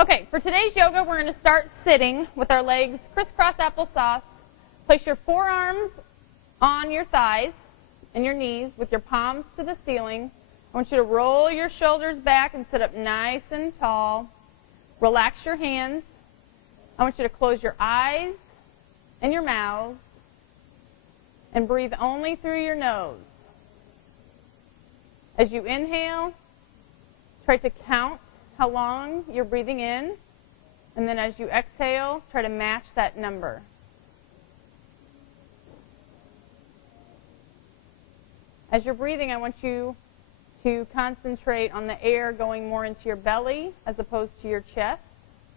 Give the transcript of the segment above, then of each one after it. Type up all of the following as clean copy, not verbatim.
Okay, for today's yoga, we're going to start sitting with our legs crisscross applesauce. Place your forearms on your thighs and your knees with your palms to the ceiling. I want you to roll your shoulders back and sit up nice and tall. Relax your hands. I want you to close your eyes and your mouths and breathe only through your nose. As you inhale, try to count how long you're breathing in, and then as you exhale, try to match that number. As you're breathing, I want you to concentrate on the air going more into your belly as opposed to your chest.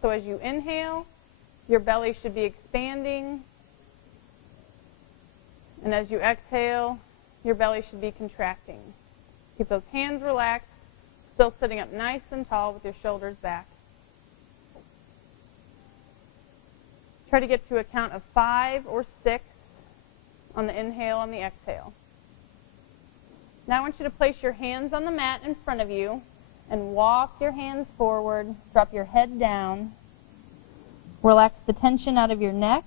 So as you inhale, your belly should be expanding, and as you exhale, your belly should be contracting. Keep those hands relaxed, still sitting up nice and tall with your shoulders back. Try to get to a count of 5 or 6 on the inhale and the exhale. Now I want you to place your hands on the mat in front of you and walk your hands forward. Drop your head down. Relax the tension out of your neck.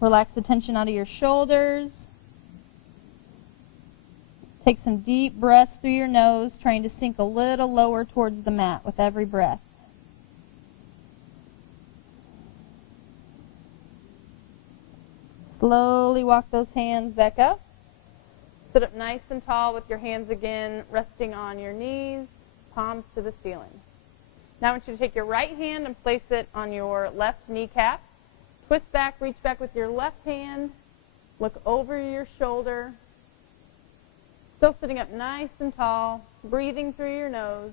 Relax the tension out of your shoulders. Take some deep breaths through your nose, trying to sink a little lower towards the mat with every breath. Slowly walk those hands back up. Sit up nice and tall with your hands again resting on your knees, palms to the ceiling. Now I want you to take your right hand and place it on your left kneecap. Twist back, reach back with your left hand. Look over your shoulder. Still sitting up nice and tall, breathing through your nose.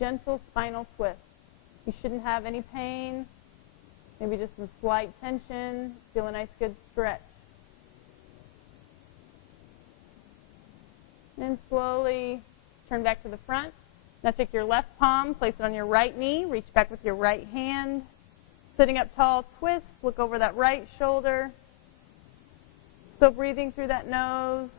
Gentle spinal twist. You shouldn't have any pain. Maybe just some slight tension. Feel a nice good stretch. And slowly turn back to the front. Now take your left palm, place it on your right knee, reach back with your right hand. Sitting up tall, twist, look over that right shoulder. Still breathing through that nose.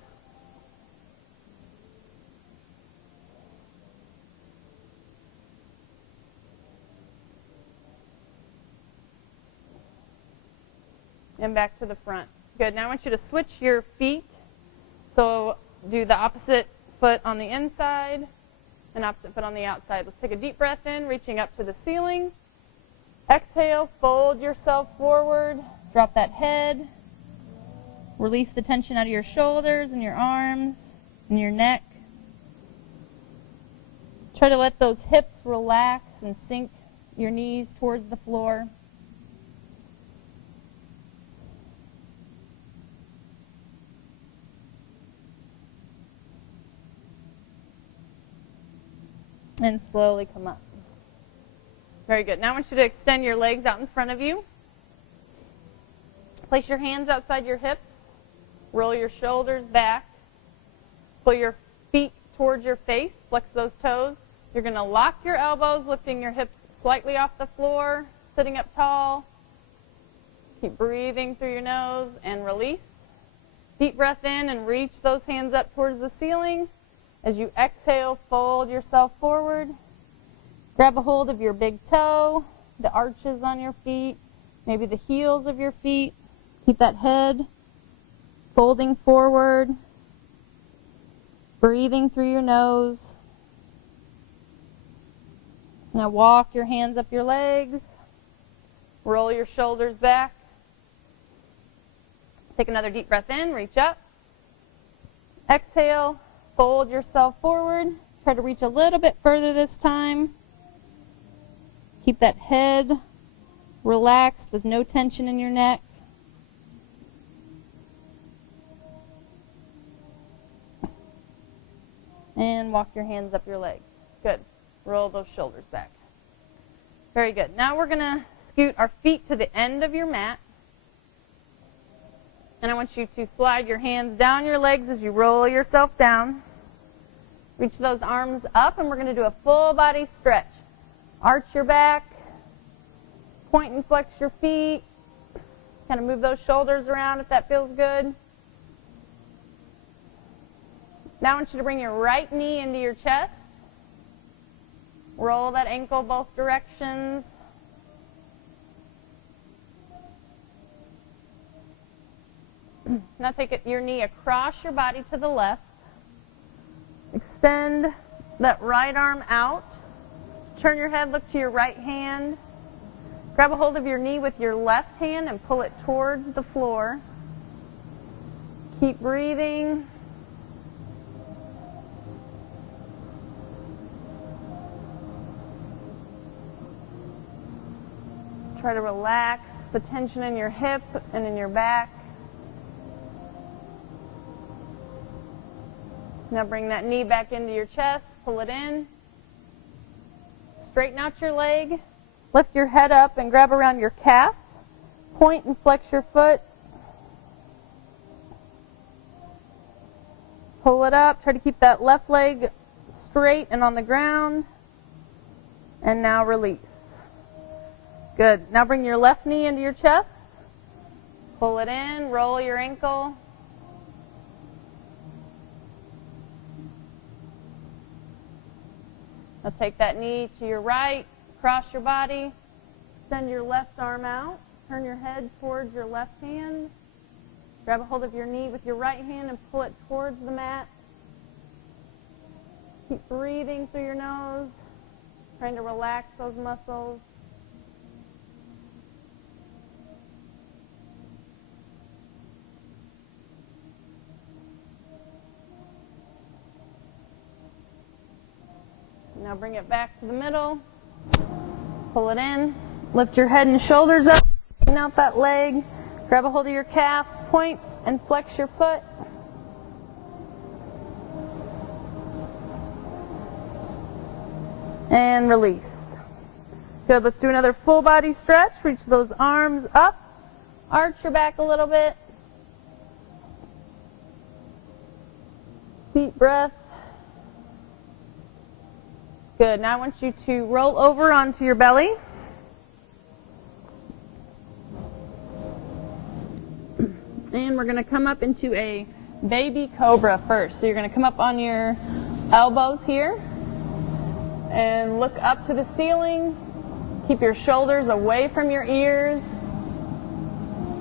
And back to the front. Good. Now I want you to switch your feet. So do the opposite foot on the inside and opposite foot on the outside. Let's take a deep breath in, reaching up to the ceiling. Exhale, fold yourself forward. Drop that head. Release the tension out of your shoulders and your arms and your neck. Try to let those hips relax and sink your knees towards the floor. And slowly come up. Very good. Now I want you to extend your legs out in front of you. Place your hands outside your hips. Roll your shoulders back. Pull your feet towards your face. Flex those toes. You're going to lock your elbows, lifting your hips slightly off the floor, sitting up tall. Keep breathing through your nose and release. Deep breath in and reach those hands up towards the ceiling. As you exhale, fold yourself forward. Grab a hold of your big toe, the arches on your feet, maybe the heels of your feet. Keep that head folding forward, breathing through your nose. Now walk your hands up your legs. Roll your shoulders back. Take another deep breath in, reach up. Exhale, fold yourself forward. Try to reach a little bit further this time. Keep that head relaxed with no tension in your neck. And walk your hands up your legs. Good. Roll those shoulders back. Very good. Now we're going to scoot our feet to the end of your mat. And I want you to slide your hands down your legs as you roll yourself down. Reach those arms up, and we're going to do a full body stretch. Arch your back. Point and flex your feet. Kind of move those shoulders around if that feels good. Now I want you to bring your right knee into your chest. Roll that ankle both directions. Now take your knee across your body to the left. Extend that right arm out. Turn your head, look to your right hand. Grab a hold of your knee with your left hand and pull it towards the floor. Keep breathing. Try to relax the tension in your hip and in your back. Now bring that knee back into your chest, pull it in. Straighten out your leg. Lift your head up and grab around your calf. Point and flex your foot. Pull it up. Try to keep that left leg straight and on the ground. And now release. Good. Now bring your left knee into your chest. Pull it in. Roll your ankle. Now take that knee to your right. Cross your body. Extend your left arm out. Turn your head towards your left hand. Grab a hold of your knee with your right hand and pull it towards the mat. Keep breathing through your nose, trying to relax those muscles. Now bring it back to the middle. Pull it in. Lift your head and shoulders up. Straighten out that leg. Grab a hold of your calf. Point and flex your foot. And release. Good. Let's do another full body stretch. Reach those arms up. Arch your back a little bit. Deep breath. Good. Now I want you to roll over onto your belly. And we're going to come up into a baby cobra first. So you're going to come up on your elbows here and look up to the ceiling. Keep your shoulders away from your ears.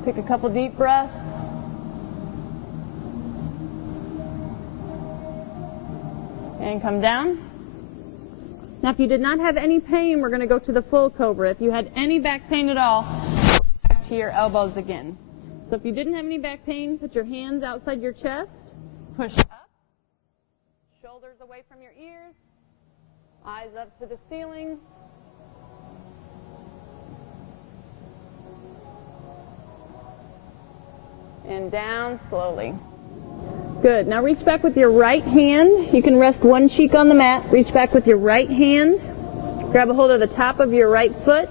Take a couple deep breaths. And come down. Now, if you did not have any pain, we're going to go to the full cobra. If you had any back pain at all, back to your elbows again. So if you didn't have any back pain, put your hands outside your chest. Push up. Shoulders away from your ears. Eyes up to the ceiling. And down slowly. Good. Now reach back with your right hand. You can rest one cheek on the mat. Reach back with your right hand. Grab a hold of the top of your right foot.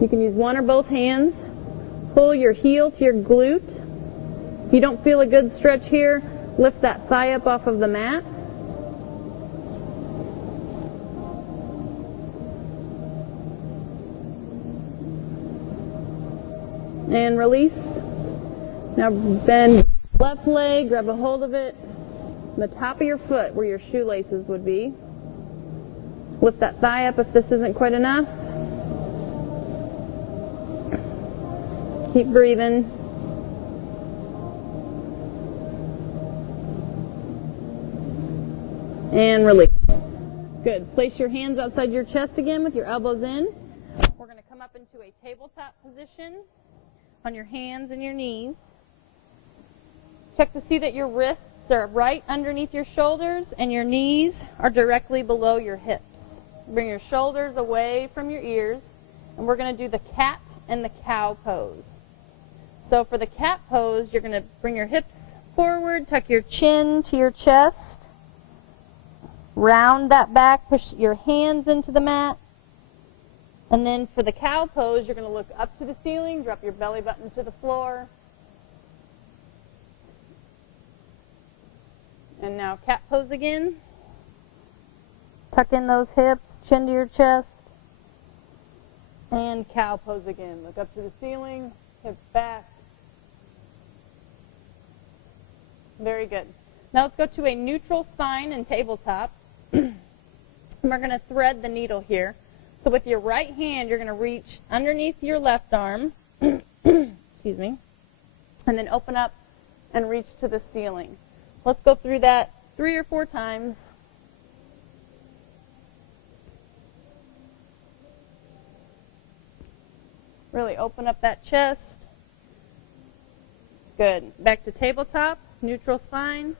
You can use one or both hands. Pull your heel to your glute. If you don't feel a good stretch here, lift that thigh up off of the mat. And release. Now bend left leg, grab a hold of it, the top of your foot where your shoelaces would be. Lift that thigh up if this isn't quite enough. Keep breathing. And release. Good. Place your hands outside your chest again with your elbows in. We're going to come up into a tabletop position on your hands and your knees. Check to see that your wrists are right underneath your shoulders and your knees are directly below your hips. Bring your shoulders away from your ears, and we're going to do the cat and the cow pose. So for the cat pose, you're going to bring your hips forward, tuck your chin to your chest, round that back, push your hands into the mat. And then for the cow pose, you're going to look up to the ceiling, drop your belly button to the floor. And now cat pose again. Tuck in those hips, chin to your chest. And cow pose again. Look up to the ceiling, hips back. Very good. Now let's go to a neutral spine and tabletop. And we're going to thread the needle here. So with your right hand, you're going to reach underneath your left arm, excuse me, and then open up and reach to the ceiling. Let's go through that 3 or 4 times. Really open up that chest. Good. Back to tabletop, neutral spine.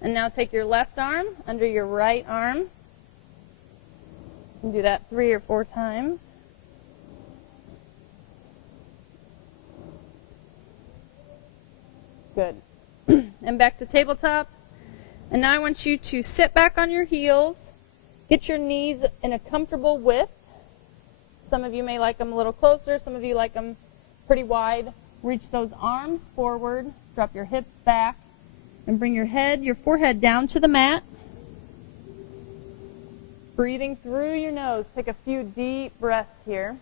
And now take your left arm under your right arm. And do that 3 or 4 times. Good. And back to tabletop. And now I want you to sit back on your heels. Get your knees in a comfortable width. Some of you may like them a little closer. Some of you like them pretty wide. Reach those arms forward. Drop your hips back. And bring your forehead down to the mat. Breathing through your nose. Take a few deep breaths here.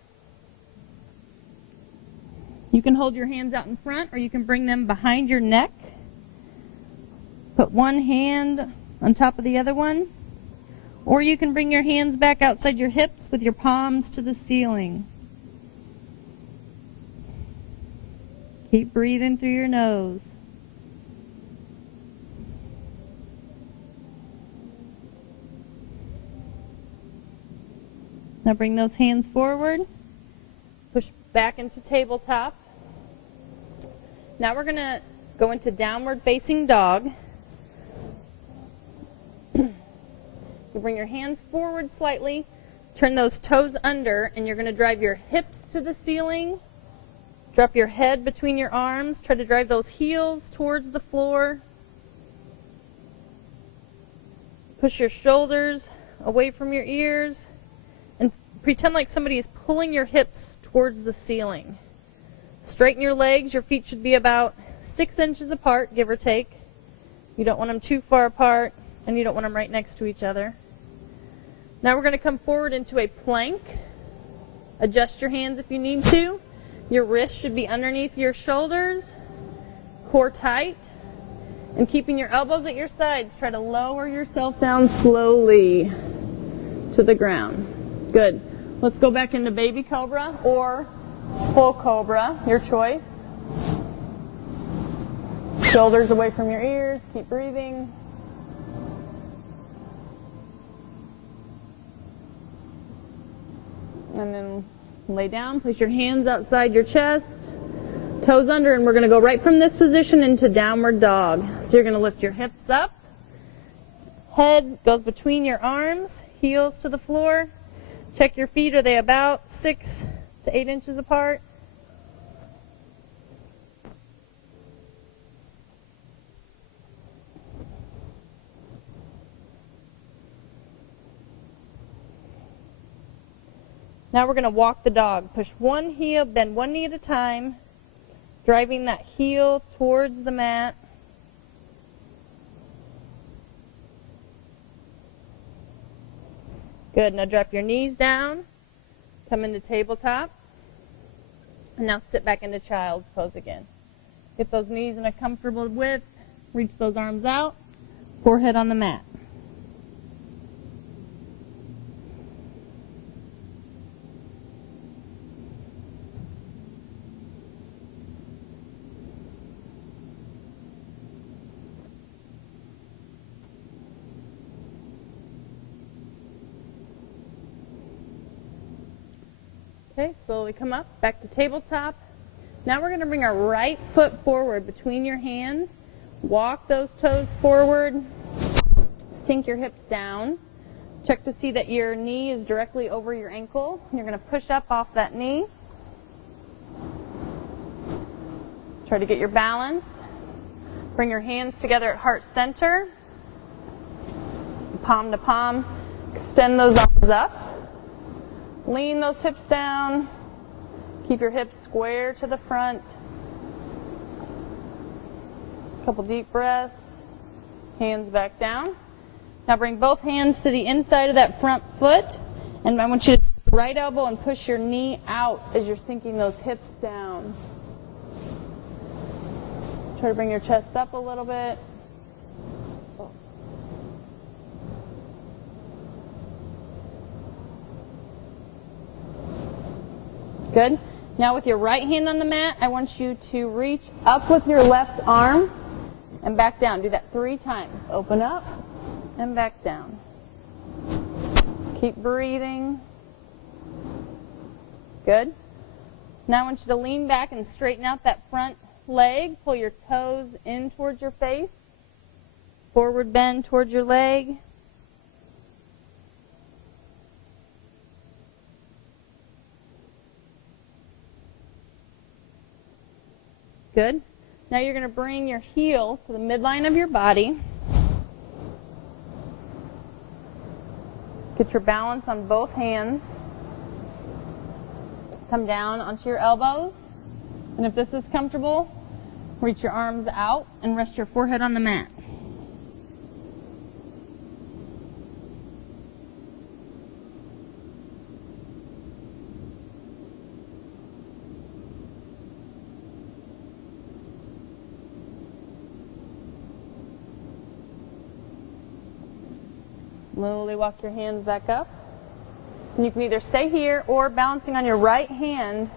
You can hold your hands out in front or you can bring them behind your neck. Put one hand on top of the other one. Or you can bring your hands back outside your hips with your palms to the ceiling. Keep breathing through your nose. Now bring those hands forward. Push back into tabletop. Now we're going to go into downward facing dog. You bring your hands forward slightly. Turn those toes under, and you're going to drive your hips to the ceiling. Drop your head between your arms. Try to drive those heels towards the floor. Push your shoulders away from your ears. And pretend like somebody is pulling your hips towards the ceiling. Straighten your legs. Your feet should be about 6 inches apart, give or take. You don't want them too far apart, and you don't want them right next to each other. Now we're going to come forward into a plank. Adjust your hands if you need to. Your wrists should be underneath your shoulders. Core tight. And keeping your elbows at your sides, try to lower yourself down slowly to the ground. Good. Let's go back into baby cobra or full cobra, your choice. Shoulders away from your ears. Keep breathing. And then lay down. Place your hands outside your chest. Toes under, and we're going to go right from this position into downward dog. So you're going to lift your hips up. Head goes between your arms. Heels to the floor. Check your feet. Are they about 6 to 8 inches apart? Now we're going to walk the dog. Push one heel, bend one knee at a time, driving that heel towards the mat. Good. Now drop your knees down. Come into tabletop. And now sit back into child's pose again. Get those knees in a comfortable width. Reach those arms out. Forehead on the mat. Okay, slowly come up, back to tabletop. Now we're going to bring our right foot forward between your hands. Walk those toes forward. Sink your hips down. Check to see that your knee is directly over your ankle. You're going to push up off that knee. Try to get your balance. Bring your hands together at heart center. Palm to palm. Extend those arms up. Lean those hips down. Keep your hips square to the front. A couple deep breaths. Hands back down. Now bring both hands to the inside of that front foot. And I want you to right elbow and push your knee out as you're sinking those hips down. Try to bring your chest up a little bit. Good. Now with your right hand on the mat, I want you to reach up with your left arm and back down. Do that 3 times. Open up and back down. Keep breathing. Good. Now I want you to lean back and straighten out that front leg. Pull your toes in towards your face. Forward bend towards your leg. Good. Now you're going to bring your heel to the midline of your body. Get your balance on both hands. Come down onto your elbows. And if this is comfortable, reach your arms out and rest your forehead on the mat. Slowly walk your hands back up. And you can either stay here or balancing on your right hand,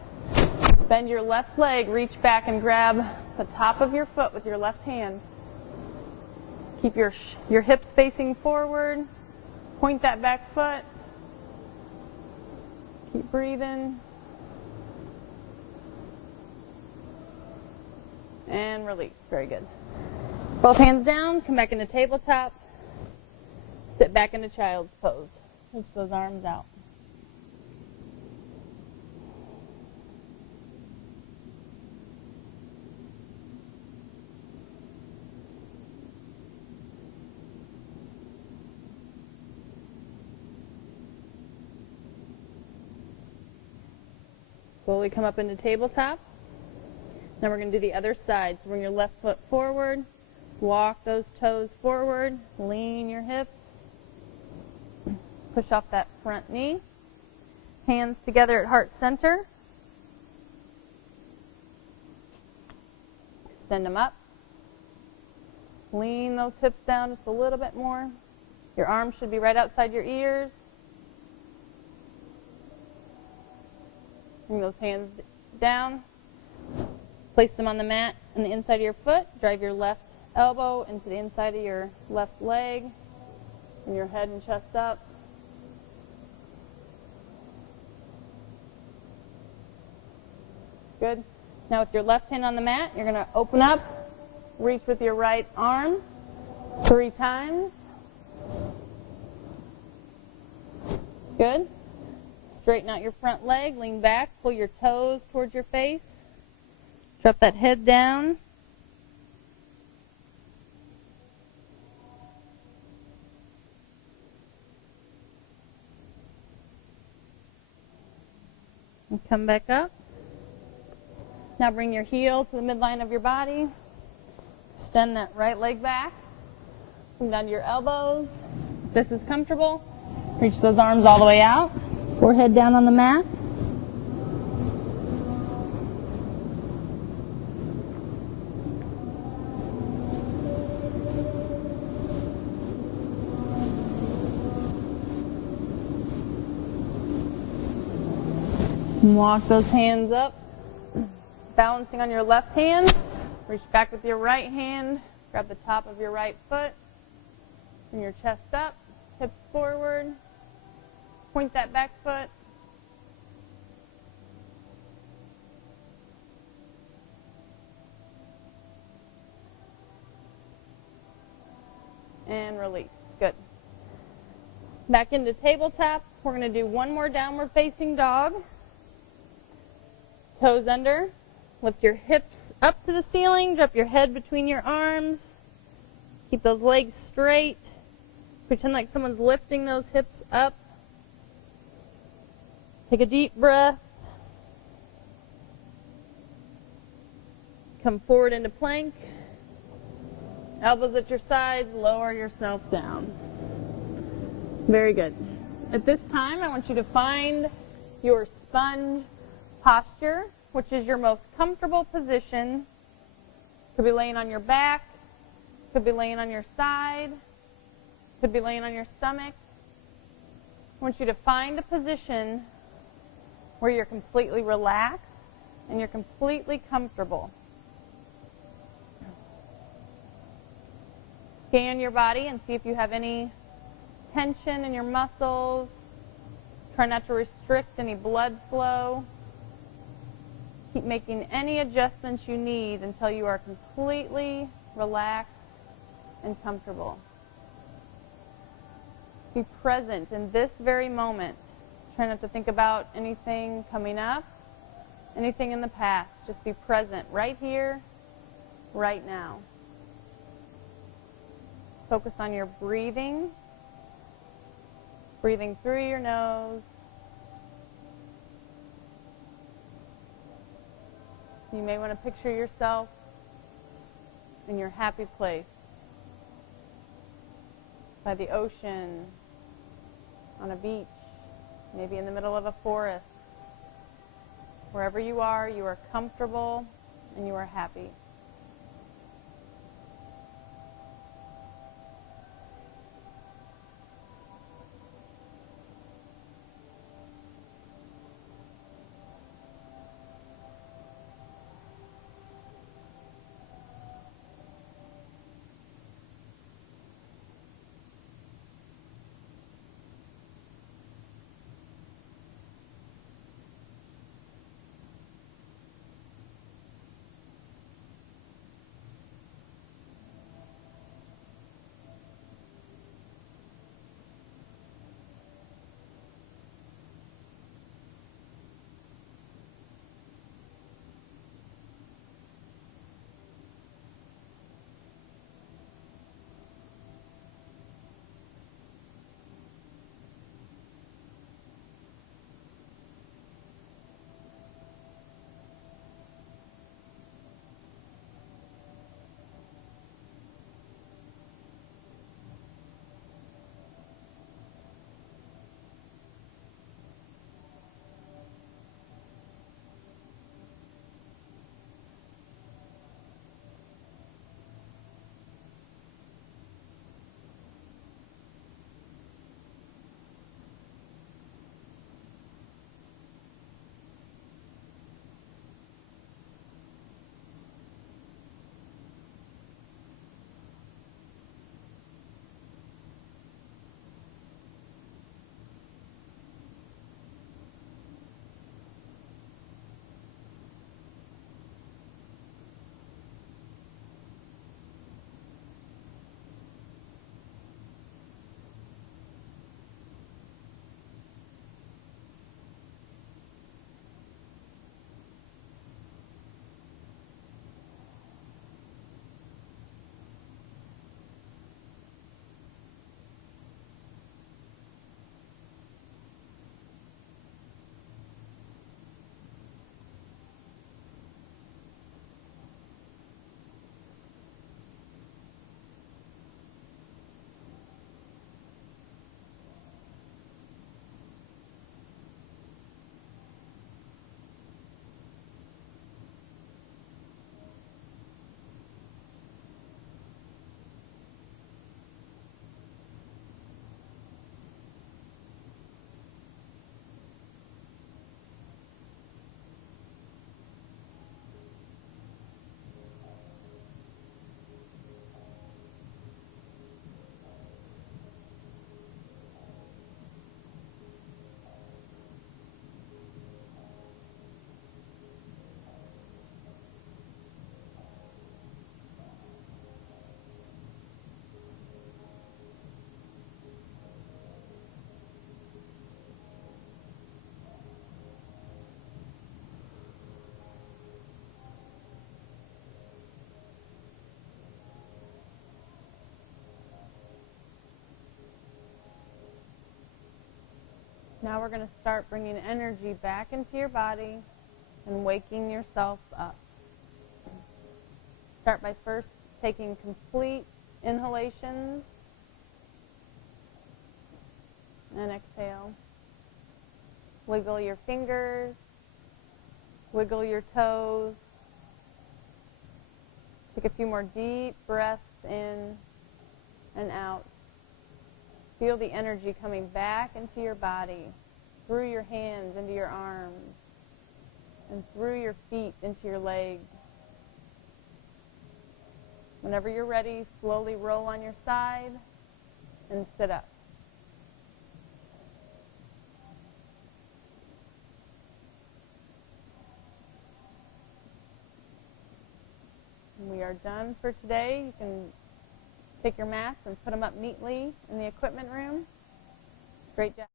bend your left leg, reach back and grab the top of your foot with your left hand. Keep your hips facing forward. Point that back foot. Keep breathing. And release. Very good. Both hands down. Come back into tabletop. Sit back into child's pose. Reach those arms out. Slowly come up into tabletop. Now we're going to do the other side. So bring your left foot forward. Walk those toes forward. Lean your hips. Push off that front knee. Hands together at heart center. Extend them up. Lean those hips down just a little bit more. Your arms should be right outside your ears. Bring those hands down. Place them on the mat on the inside of your foot. Drive your left elbow into the inside of your left leg. Bring your head and chest up. Good. Now with your left hand on the mat, you're going to open up, reach with your right arm 3 times. Good. Straighten out your front leg, lean back, pull your toes towards your face. Drop that head down. And come back up. Now bring your heel to the midline of your body. Extend that right leg back. Come down to your elbows. If this is comfortable, reach those arms all the way out. Forehead down on the mat. And walk those hands up. Balancing on your left hand, reach back with your right hand, grab the top of your right foot, bring your chest up, hips forward, point that back foot, and release. Good. Back into tabletop. We're going to do one more downward facing dog. Toes under. Lift your hips up to the ceiling. Drop your head between your arms. Keep those legs straight. Pretend like someone's lifting those hips up. Take a deep breath. Come forward into plank. Elbows at your sides. Lower yourself down. Very good. At this time, I want you to find your sponge posture, which is your most comfortable position. Could be laying on your back, could be laying on your side, could be laying on your stomach. I want you to find a position where you're completely relaxed and you're completely comfortable. Scan your body and see if you have any tension in your muscles. Try not to restrict any blood flow. Keep making any adjustments you need until you are completely relaxed and comfortable. Be present in this very moment. Try not to think about anything coming up, anything in the past. Just be present right here, right now. Focus on your breathing. Breathing through your nose. You may want to picture yourself in your happy place, by the ocean, on a beach, maybe in the middle of a forest. Wherever you are comfortable and you are happy. Now we're going to start bringing energy back into your body and waking yourself up. Start by first taking complete inhalations and exhale. Wiggle your fingers, wiggle your toes. Take a few more deep breaths in and out. Feel the energy coming back into your body. through your hands into your arms, and through your feet into your legs. Whenever you're ready, slowly roll on your side and sit up. And we are done for today. You can take your mats and put them up neatly in the equipment room. Great job.